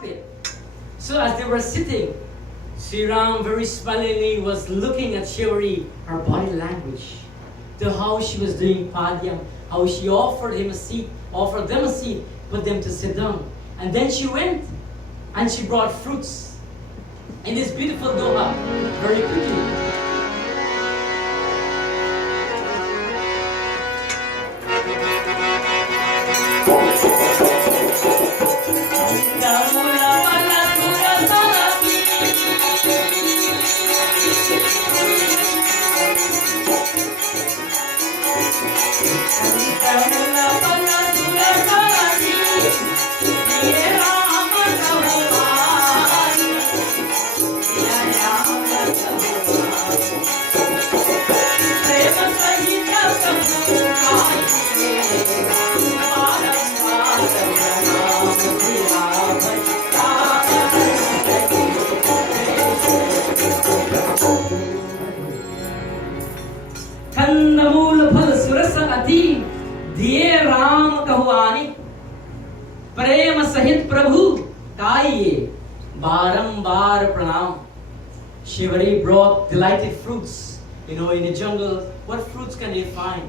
happened? So as they were sitting, Sri Ram very smilingly was looking at Sewari, her body language, to how she was doing padyam, how she offered them a seat, put them to sit down. And then she went and she brought fruits in this beautiful doha very quickly. कंदमूल फल सुरस अति दिए राम कहुआनी प्रेम सहित प्रभु ताइये बारंबार प्रणाम. Sewari brought delighted fruits. In the jungle, what fruits can they find?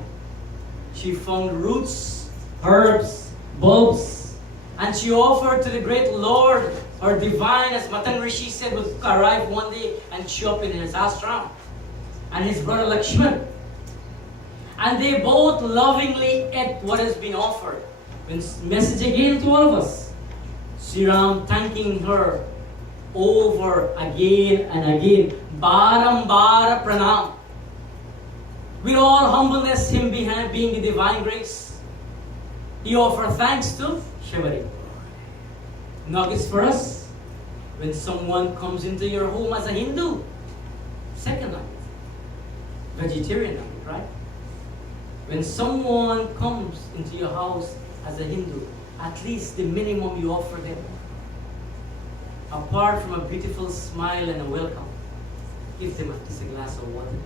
She found roots, herbs, bulbs, and she offered to the great Lord, or divine, as Matan Rishi said, would arrive one day and show up in his ashram, and his brother Lakshman. And they both lovingly ate what has been offered. Message again to all of us. Sri Ram thanking her over again and again. Barambar pranam. With all humbleness, him being the divine grace, he offered thanks to Sewari. Nuggets for us. When someone comes into your home as a Hindu, second nugget. Vegetarian nugget, right? When someone comes into your house as a Hindu, at least the minimum you offer them, apart from a beautiful smile and a welcome, give them at least a glass of water.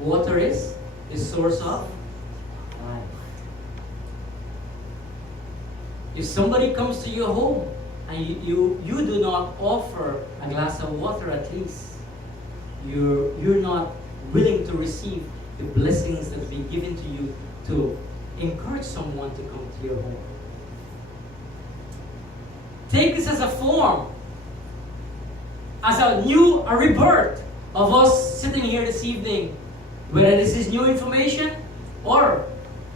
Water is the source of life. If somebody comes to your home and you do not offer a glass of water, at least you're not willing to receive the blessings that have been given to you to encourage someone to come to your home. Take this as a form, as a rebirth of us sitting here this evening, whether this is new information or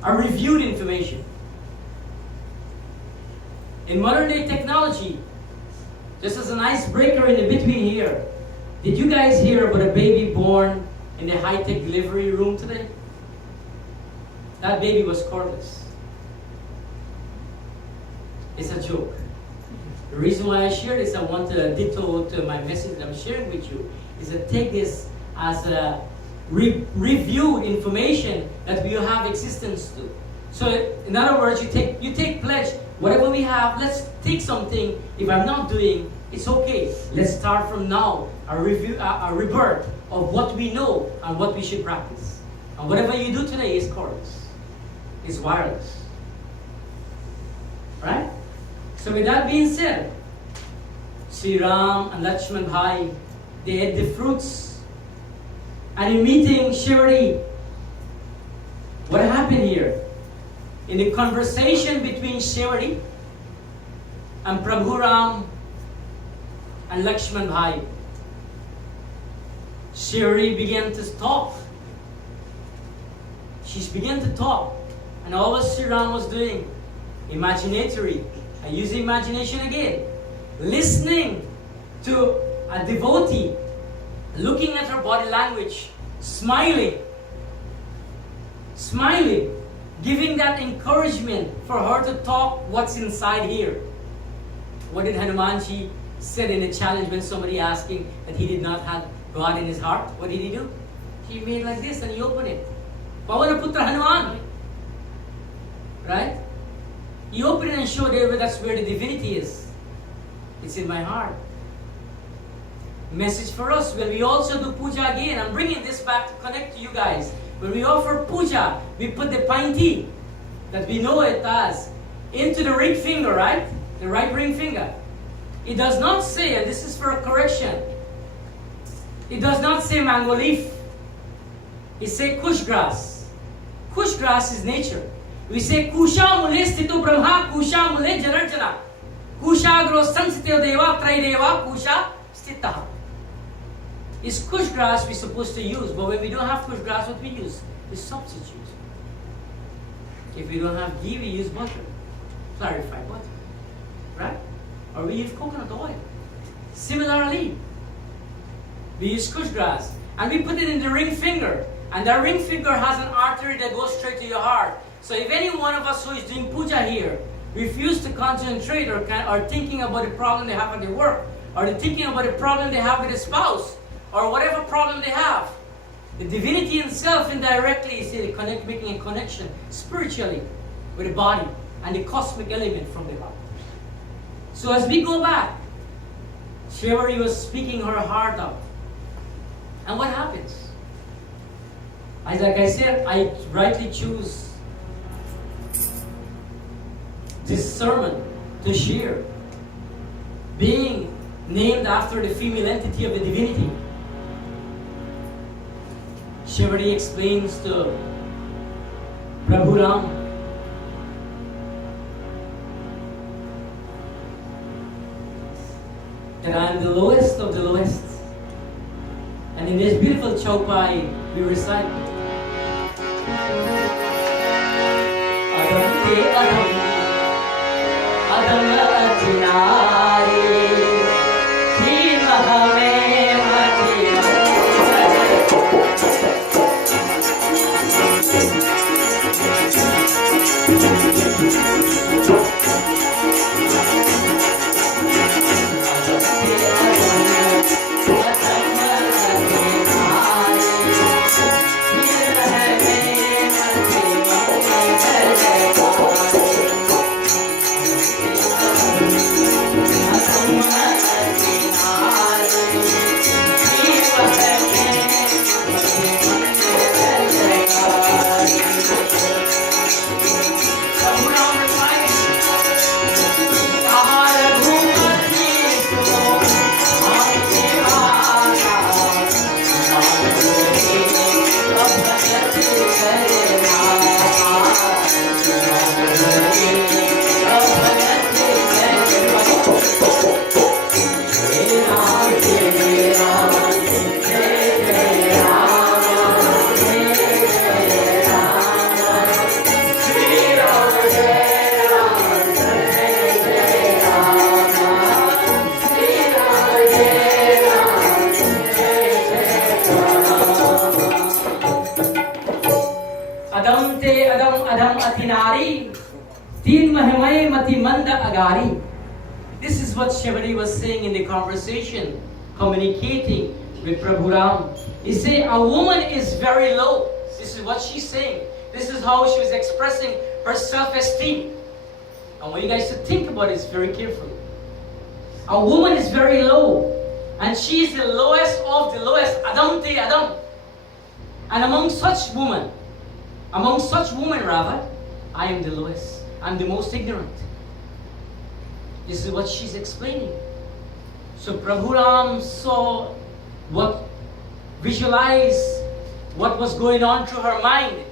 a reviewed information. In modern day technology, just as an icebreaker in the between here, did you guys hear about a baby born in the high-tech delivery room today? That baby was cordless. It's a joke. The reason why I share this, I want to ditto to my message that I'm sharing with you, is to take this as a reviewed information that we have existence to. So in other words, you take pledge, whatever we have, let's take something. If I'm not doing, it's okay. Let's start from now, a rebirth of what we know and what we should practice. And whatever you do today is cordless. It's wireless. Right? So with that being said, Sri Ram and Lakshman Bhai, they ate the fruits. And in meeting Sewari, what happened here? In the conversation between Sewari and Prabhu Ram and Lakshman Bhai, Sewari began to talk. She began to talk. And all what Sri Ram was doing, imaginatory. I use imagination again. Listening to a devotee, looking at her body language, smiling, giving that encouragement for her to talk what's inside here. What did Hanumanji said in a challenge when somebody asked him that he did not have God in his heart? What did he do? He made like this and he opened it. Pavanaputra Hanuman. Right? He opened it and showed everybody that's where the divinity is. It's in my heart. Message for us, when we also do puja again, I'm bringing this back to connect to you guys. When we offer puja, we put the painti, that we know it as into the ring finger, right? The right ring finger. It does not say, and this is for a correction, it does not say mango leaf. It says kush grass. Kush grass is nature. We say kusha mule sthito brahma, kusha mule janarjana, kusha gro sansityo deva traideva kusha sthita. Is kush grass we're supposed to use, but when we don't have kush grass, what we use? We substitute. If we don't have ghee, we use butter, clarified butter, right? Or we use coconut oil. Similarly, we use kush grass and we put it in the ring finger, and that ring finger has an artery that goes straight to your heart. So if any one of us who is doing puja here refuse to concentrate or thinking about the problem they have at their work, or they're thinking about the problem they have with a spouse, or whatever problem they have, the divinity itself indirectly is making a connection spiritually with the body and the cosmic element from the heart. So as we go back, Sewari was speaking her heart out. And what happens? As like I said, I rightly choose this sermon to share, being named after the female entity of the divinity. Sewari explains to Prabhu Ram that I am the lowest of the lowest. And in this beautiful chaupai, we recite Adam te Adam, Adam atinari, Thi mahame mati. This is what Sewari was saying in the conversation, communicating with Prabhu Ram. He said, a woman is very low. This is what she's saying. This is how she was expressing her self-esteem. I want you guys to think about this very carefully. A woman is very low, and she is the lowest of the lowest. Adam te Adam. And among such women rather, I am the lowest. I'm the most ignorant. This is what she's explaining. So Prabhu Ram saw visualized what was going on through her mind.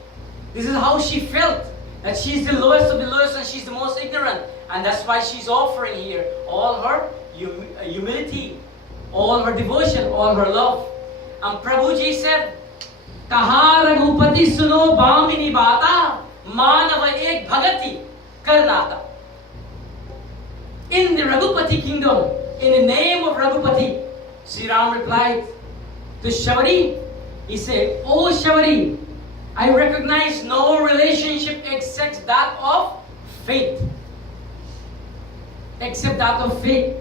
This is how she felt, that she's the lowest of the lowest and she's the most ignorant. And that's why she's offering here all her humility, all her devotion, all her love. And Prabhuji said, Kaha Raghupati suno bhamini bata, manava ek bhagati karnata. In the Raghupati kingdom, in the name of Raghupati, Sri Ram replied to Sewari. He said, "Oh Sewari, I recognize no relationship except that of faith. Except that of faith.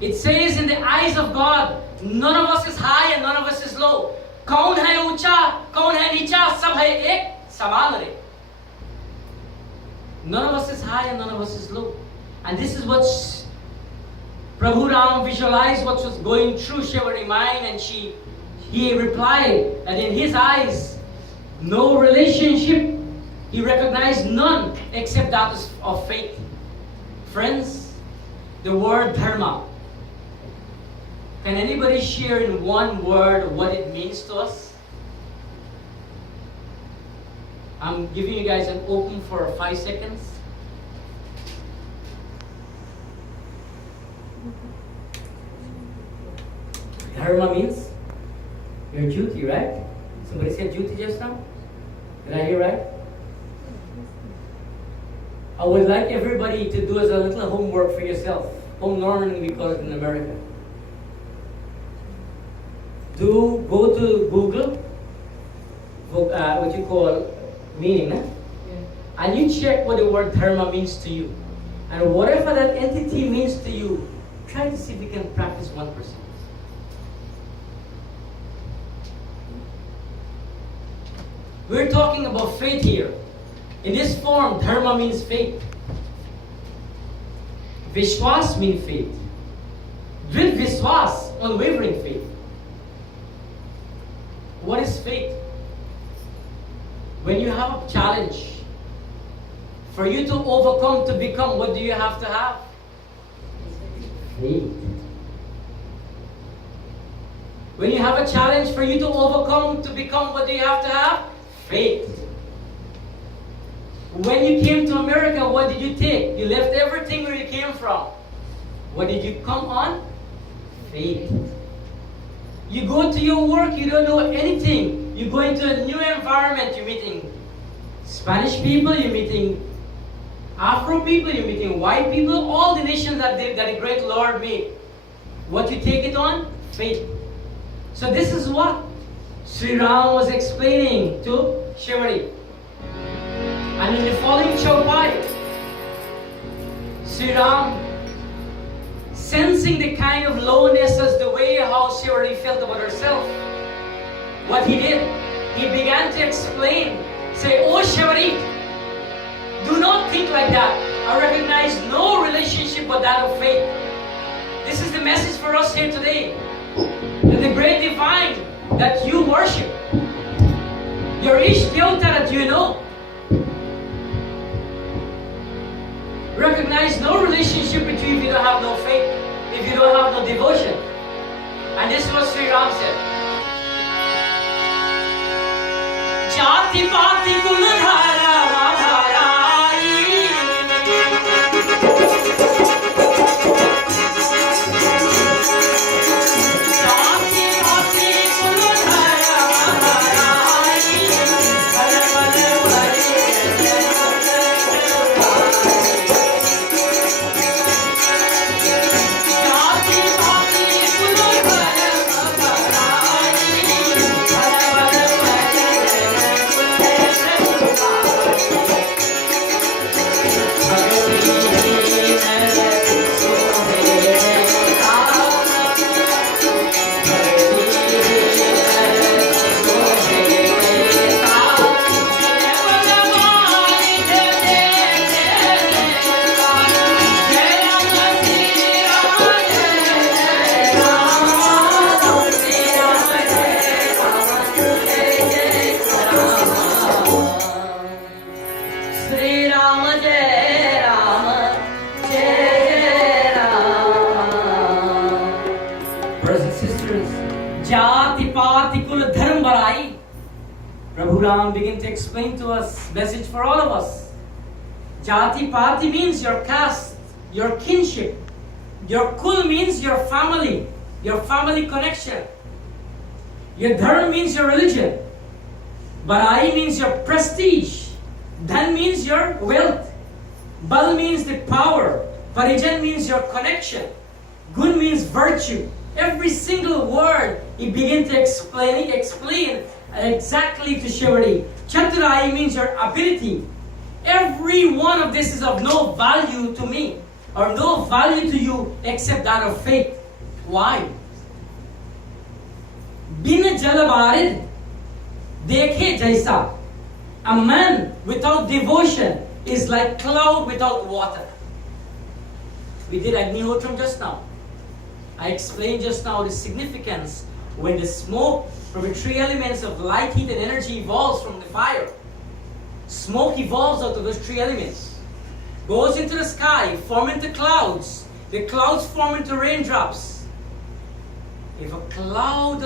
It says in the eyes of God, none of us is high and none of us is low. कौन है ऊंचा, कौन है नीचा, सब है एक समान रे. None of us is high and none of us is low." And this is what Prabhu Ram visualized what was going through Sewari's mind, and he replied that in his eyes, no relationship He recognized none except that of faith. Friends, the word dharma. Can anybody share in one word what it means to us? I'm giving you guys an open for 5 seconds. Dharma means your duty, right? Somebody said duty just now? Did I hear right? I would like everybody to do as a little homework for yourself. Home learning, we call it in America. Go to Google, what you call meaning, and you check what the word dharma means to you. And whatever that entity means to you, try to see if you can practice 1%. We're talking about faith here. In this form, dharma means faith. Vishwas means faith. Drid Vishwas, unwavering faith. What is faith? When you have a challenge, for you to overcome, to become, what do you have to have? Faith. When you have a challenge, for you to overcome, to become, what do you have to have? Faith. When you came to America, what did you take? You left everything where you came from. What did you come on? Faith. You go to your work, you don't know anything. You go into a new environment, you're meeting Spanish people, you're meeting Afro people, you're meeting white people, all the nations that the great Lord made. What you take it on? Faith. So this is what Sri Ram was explaining to Sewari. And in the following chaupai, Sri Ram, sensing the kind of lowness as the way how Sewari felt about herself, what he did, he began to explain, say, "Oh Sewari, do not think like that. I recognize no relationship but that of faith." This is the message for us here today. That the great divine that you worship, your Ish Devta that you know, recognize no relationship between if you don't have no faith, if you don't have no devotion. And this is what Sri Ram said. Jati pati kuladhara madharai. Jati pati kuladhara madharai. Bala bala bhare. Prabhu Ram began to explain to us message for all of us. Jati Pati means your caste, your kinship. Your kul means your family connection. Your dharma means your religion. Barai means your prestige. Dhan means your wealth. Bal means the power. Parijan means your connection. Gun means virtue. Every single word he began to explain exactly to Sewari. Chaturai means your ability. Every one of this is of no value to me, or no value to you except that of faith. Why? Bin jalabarid dekhe jaisa. A man without devotion is like cloud without water. We did Agnihotram just now. I explained just now the significance when the smoke from the three elements of light, heat, and energy evolves from the fire. Smoke evolves out of those three elements, goes into the sky, form into clouds. The clouds form into raindrops. If a cloud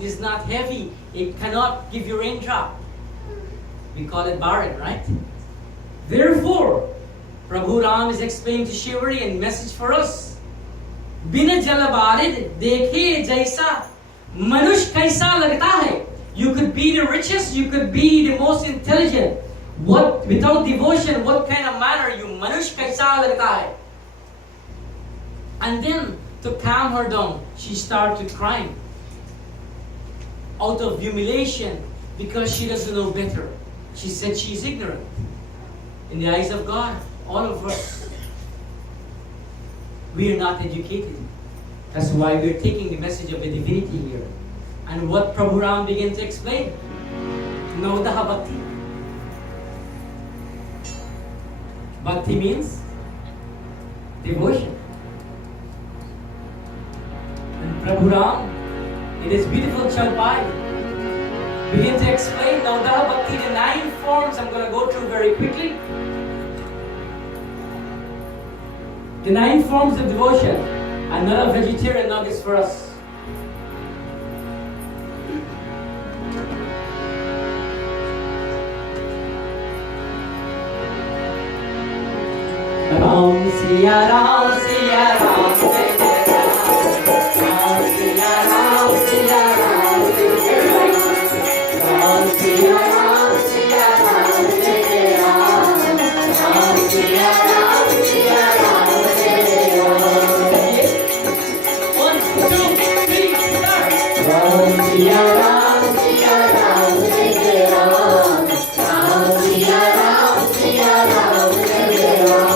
is not heavy, it cannot give you raindrop. We call it barren, right? Therefore, Prabhu Ram is explaining to Sewari and message for us. Bina jala barid dekhe jaisa manush kaisa lagta hai. You could be the richest, you could be the most intelligent. What without devotion, what kind of manner you manush kaisa lagta hai. And then to calm her down, she started crying out of humiliation because she doesn't know better. She said she's ignorant. In the eyes of God, all of us, we are not educated. That's why we are taking the message of the divinity here. And what Prabhu Ram began to explain, Naudaha Bhakti. Bhakti means devotion. And Prabhu Ram, in his beautiful Chalpai, begin to explain Naudaha Bhakti, the 9 forms. I'm going to go through very quickly. The 9 forms of devotion. Another vegetarian nuggets for us. Ram Siya Ram Siya Ram Jai Jai Ram Siya Ram Siya Ram Ram Siya Ram Siya Ram Jai Jai Ram Siya Ram Siya Ram Jai Jai Ram. 1, 2, 3, start. Ram Siya Ram Siya Ram Jai Jai Ram Siya Ram Siya Ram Jai Jai Ram.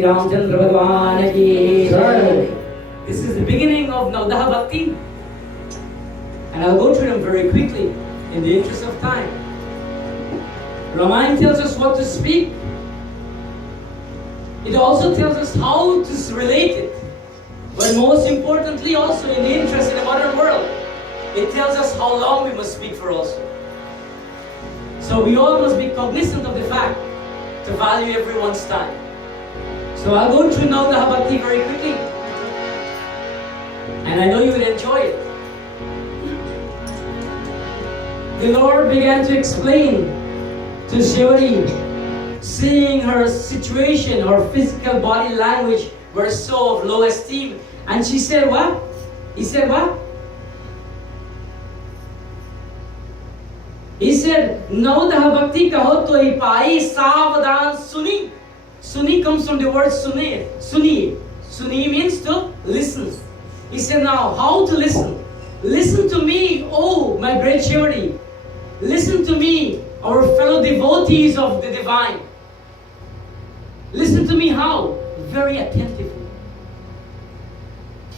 Ramchandra Bhagwan ki Jai. This is the beginning of Naudaha Bhakti, and I'll go through them very quickly in the interest of time. Ramayan tells us what to speak. It also tells us how to relate it, but most importantly also in the interest in the modern world, it tells us how long we must speak for also. So we all must be cognizant of the fact to value everyone's time. So I'll go through Naudaha Bhakti very quickly, and I know you will enjoy it. The Lord began to explain to Sewari, seeing her situation, her physical body language were so of low esteem. And she said, what? He said, what? He said, Naudaha Bhakti kaho to hi pai savadhan suni. Suni comes from the word suni. Suni. Suni means to listen. He said, now, how to listen? Listen to me, oh, my great Sewari. Listen to me, our fellow devotees of the divine. Listen to me how? Very attentively.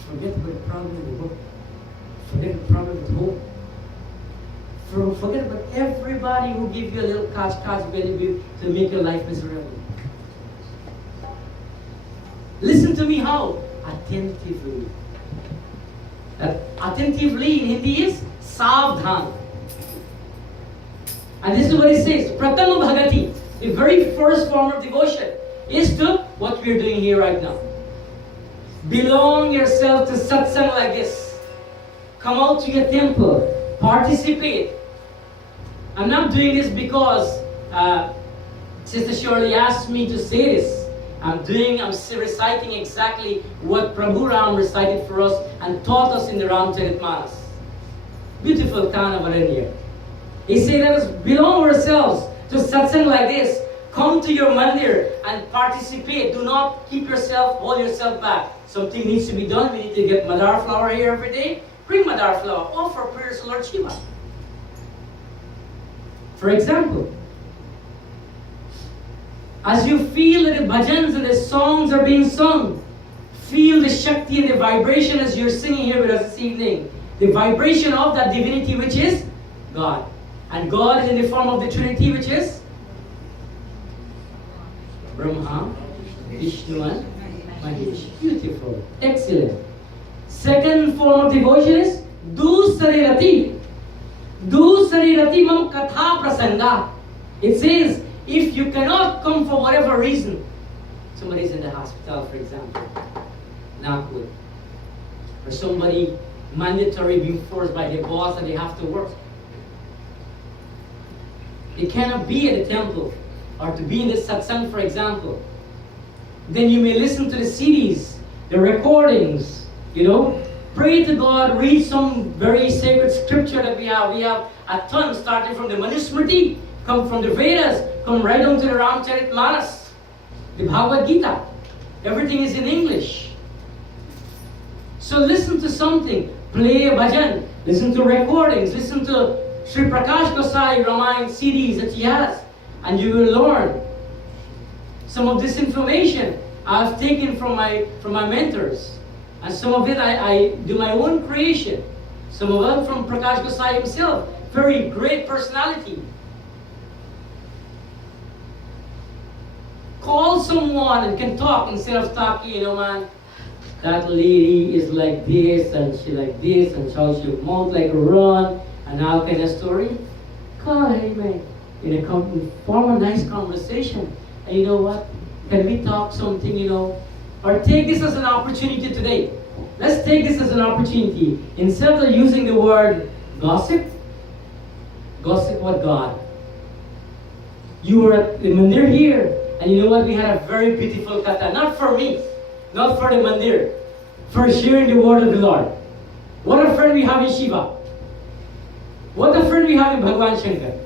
Forget about the problem in the book. Forget the problem at home. Forget about everybody who give you a little cash value to make your life miserable. Listen to me how? Attentively. Attentively in Hindi is savdhan. And this is what it says. Pratama Bhagati. The very first form of devotion is to what we're doing here right now. Belong yourself to satsang like this. Come out to your temple. Participate. I'm not doing this because Sister Shirley asked me to say this. I'm reciting exactly what Prabhu Ram recited for us and taught us in the Ramcharitmanas. Beautiful Kana Varanya. He said, let us belong ourselves to satsang like this. Come to your mandir and participate. Do not hold yourself back. Something needs to be done. We need to get madar flower here every day. Bring madar flower. Offer prayers to Lord Shiva. For example, as you feel that the bhajans and the songs are being sung, feel the Shakti and the vibration as you're singing here with us this evening. The vibration of that divinity which is God. And God is in the form of the Trinity which is Brahma, Vishnu and Mahesh. Beautiful. Excellent. Second form of devotion is Du Sarirati. Du Sarirati Mam Katha Prasanga. It says, if you cannot come for whatever reason, somebody's in the hospital, for example, not good, or somebody mandatory being forced by their boss and they have to work, they cannot be at the temple or to be in the satsang, for example, then you may listen to the CDs, the recordings, pray to God, read some very sacred scripture that we have. We have a ton starting from the Manusmriti, come from the Vedas, come right down to the Ramcharitmanas, the Bhagavad Gita. Everything is in English. So listen to something, play a bhajan, listen to recordings, listen to Sri Prakash Gosai Ramayan CDs that he has, and you will learn. Some of this information I've taken from my mentors, and some of it I do my own creation. Some of it from Prakash Gosai himself, very great personality. Call someone and can talk instead of talking, man, that lady is like this, and she like this, and how she mouth like a run, and how kind of story. Call her, man, form a nice conversation. And you know what? Can we talk something, or take this as an opportunity today. Let's take this as an opportunity. Instead of using the word gossip what God. You were at the mandir here, and you know what? We had a very beautiful katha. Not for me, not for the mandir, for sharing the word of the Lord. What a friend we have in Shiva. What a friend we have in Bhagavan Shankar.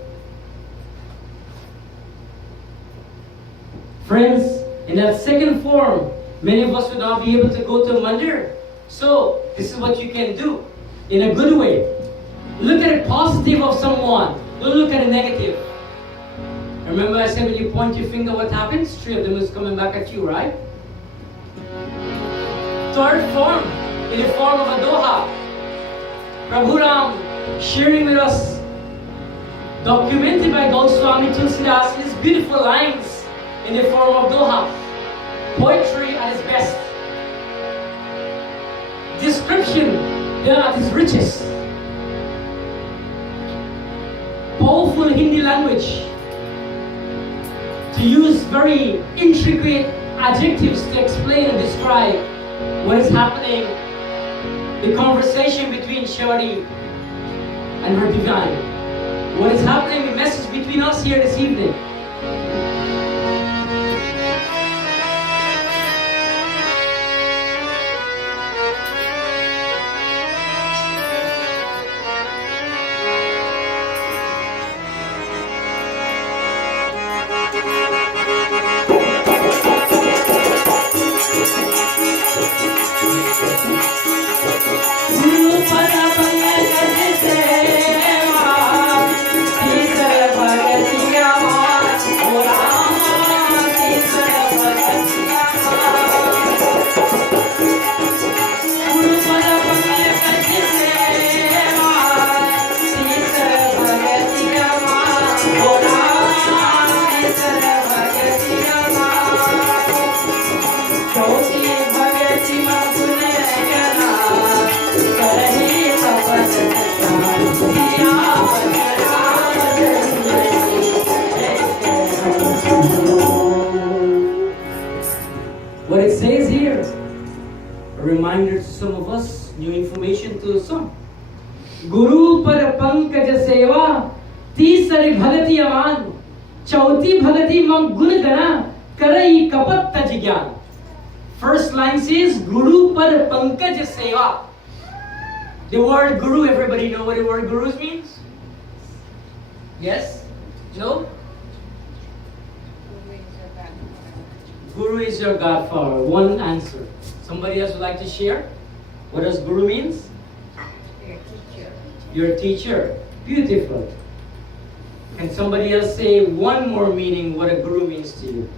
Friends, in that second form, many of us would not be able to go to a mandir. So, this is what you can do in a good way. Look at the positive of someone. Don't look at the negative. Remember I said when you point your finger, what happens? 3 of them is coming back at you, right? Third form, in the form of a doha. Prabhu Ram sharing with us, documented by Goswami Tulsidas, his beautiful lines in the form of doha. Poetry at its best. Description at its richest. Powerful Hindi language. To use very intricate adjectives to explain and describe what is happening, the conversation between Sewari and her divine. What is happening, the message between us here this evening. Oh, What it says here, a reminder to some of us, new information to some. Guru par pankaj seva, तीसरी भगति अमान, चौथी भगति मम गुण गणा, करई कपट तज ज्ञान. First line says, Guru par pankaj seva. The word Guru, everybody know what the word Guru means? Yes? No? Guru is your godfather. One answer. Somebody else would like to share? What does Guru means? Your teacher. Your teacher. Beautiful. Can somebody else say one more meaning what a Guru means to you?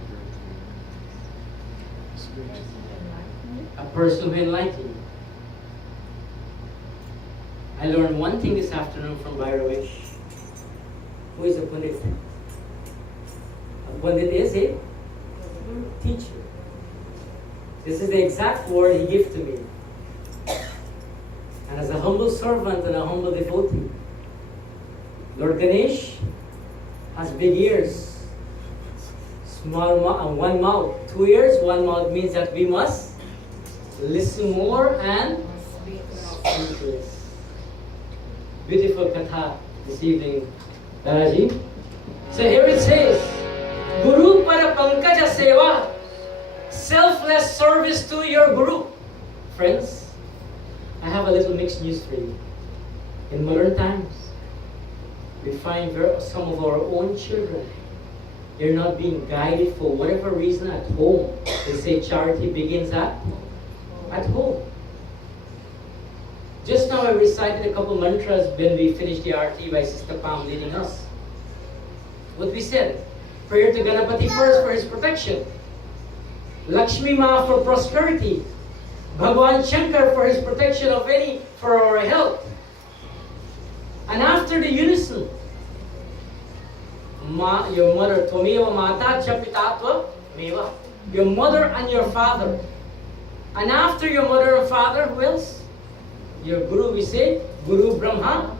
A person who enlightens you. I learned one thing this afternoon from Bhairavesh. Who is a Pandit? A Pandit is a teacher. This is the exact word he gave to me. And as a humble servant and a humble devotee, Lord Ganesh has big ears, small mouth, one mouth. 2 ears, one mouth means that we must listen more and speak less. Beautiful katha this evening, Dadaji. So here it says, Guru para pankaja seva, selfless service to your Guru. Friends, I have a little mixed news for you. In modern times, we find some of our own children, they're not being guided for whatever reason at home. They say charity begins at home. Just now I recited a couple mantras when we finished the arati by Sister Pam leading us. What we said, prayer to Ganapati first for his protection, Lakshmi Ma for prosperity, Bhagwan Shankar for his protection for our health. And after the unison, your mother, Tvameva Mata cha Pitatva Meva, your mother and your father. And after your mother and father, who else? Your Guru, we say, Guru Brahma,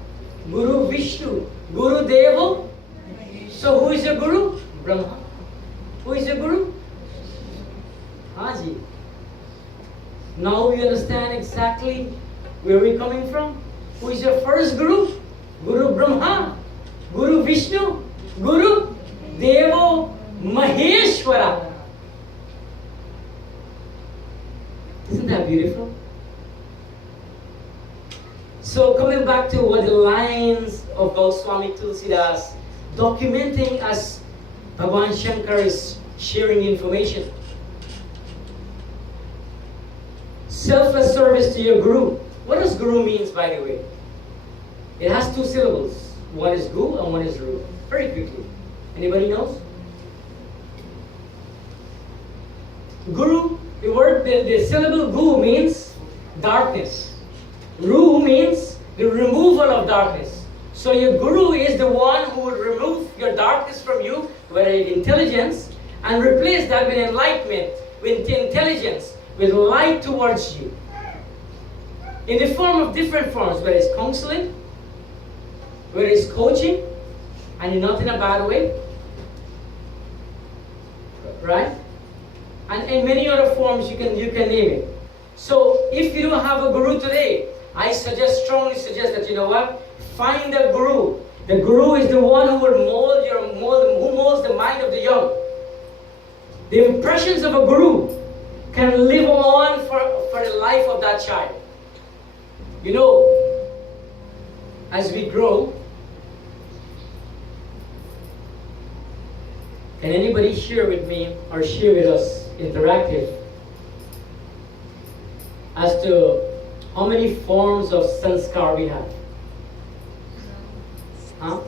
Guru Vishnu, Guru Deva. So who is your Guru? Brahma. Who is your Guru? Haji. Now we understand exactly where we're coming from. Who is your first Guru? Guru Brahma, Guru Vishnu, Guru Devo Maheshwara. Isn't that beautiful? So coming back to what the lines of Goswami Tulsidas documenting as Bhagwan Shankar is sharing information. Selfless service to your Guru. What does Guru means, by the way? It has 2 syllables. One is Gu and one is Ru. Very quickly. Anybody knows? Guru, the syllable Gu means darkness. Ru means the removal of darkness. So your Guru is the one who would remove your darkness from you, whether it's intelligence, and replace that with enlightenment, with intelligence, with light towards you. In the form of different forms, whether it's counseling, whether it's coaching, and not in a bad way, right? And in many other forms you can name it. So if you don't have a Guru today, I strongly suggest that, you know what? Find a Guru. The Guru is the one who will who molds the mind of the young. The impressions of a Guru can live on for the life of that child. You know, as we grow, can anybody share with me or share with us interactive as to how many forms of sanskar we have? Huh?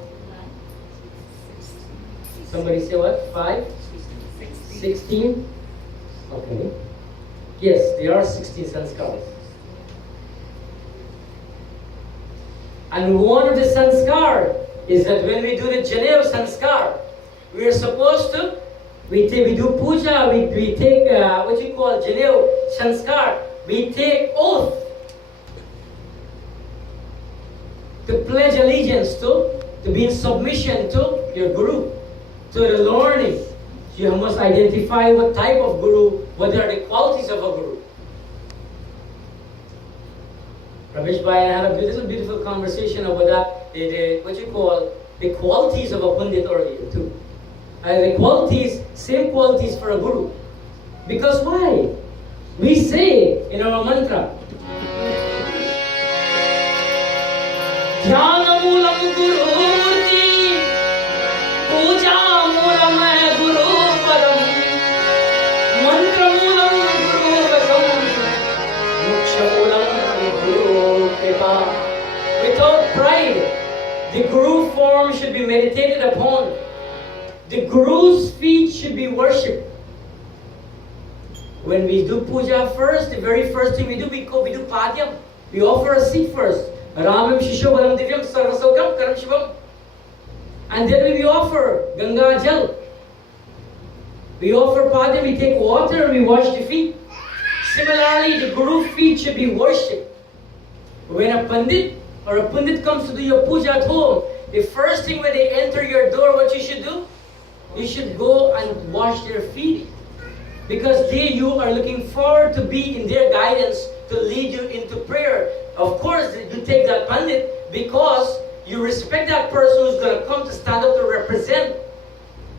Somebody say what? 5? 16? Okay. Yes, there are 16 sanskars. And one of the sanskar is that when we do the Janev sanskar, we are supposed to, we do puja, we take what you call Janev sanskar, we take oath to pledge allegiance to be in submission to your Guru, to the learning, So you must identify what type of guru, what are the qualities of a guru. Ramesh Bhai and I had a beautiful conversation about that, what you call the qualities of a Pandit earlier too. The qualities, same qualities for a guru. Because why? We say in our mantra, Dhyanamoolam Guru Murti, Puja Moolam Guru Padam, Mantramoolam Guru Vakam, Mokshamoolam Guru Kripa. Without pride, the Guru form should be meditated upon. The Guru's feet should be worshipped. When we do puja first, the very first thing we do padyam. We offer a seat first. Ramam Shisho Balam Divyam Sarvasokam Karam Shivam. And then we offer Ganga Jal. We offer padyam, we take water and we wash the feet. Similarly, the Guru feet should be worshipped. When a Pandit or a Pandit comes to do your puja at home, the first thing when they enter your door, what you should do? You should go and wash their feet. Because you are looking forward to be in their guidance to lead you into prayer. Of course, you take that Pandit because you respect that person who's going to come to stand up to represent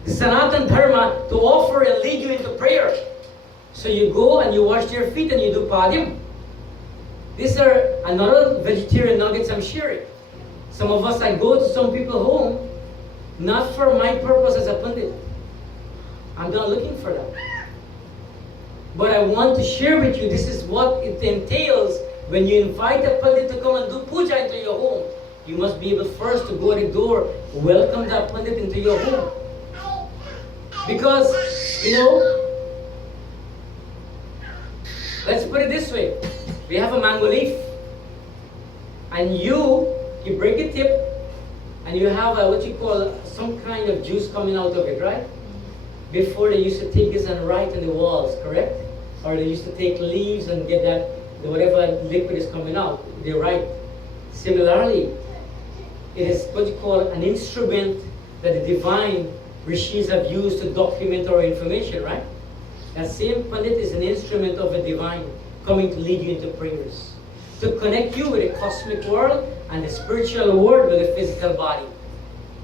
the Sanatan Dharma to offer and lead you into prayer. So you go and you wash their feet and you do padyam. These are another vegetarian nuggets I'm sharing. Some of us, I go to some people's home, not for my purpose as a Pandit. I'm not looking for that. But I want to share with you, this is what it entails when you invite a Pandit to come and do puja into your home. You must be able first to go at the door, welcome that Pandit into your home. Because, let's put it this way. We have a mango leaf. And you break a tip, and you have what you call some kind of juice coming out of it, right? Before they used to take this and write on the walls, correct? Or they used to take leaves and get that, whatever liquid is coming out, they write. Similarly, it is what you call an instrument that the divine rishis have used to document our information, right? That same Pandit is an instrument of the divine coming to lead you into prayers, to connect you with the cosmic world and the spiritual world with the physical body.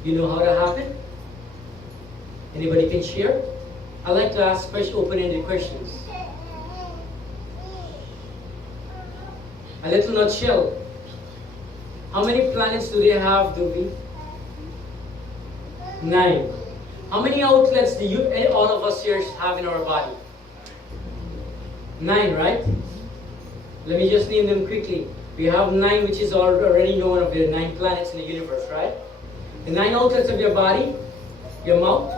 You know how that happened? Anybody can share? I'd like to ask special open-ended questions. A little nutshell. How many planets do they have, Dubi? 9. How many outlets do all of us here have in our body? 9, right? Let me just name them quickly. We have 9, which is already known of the 9 planets in the universe, right? The 9 outlets of your body: your mouth,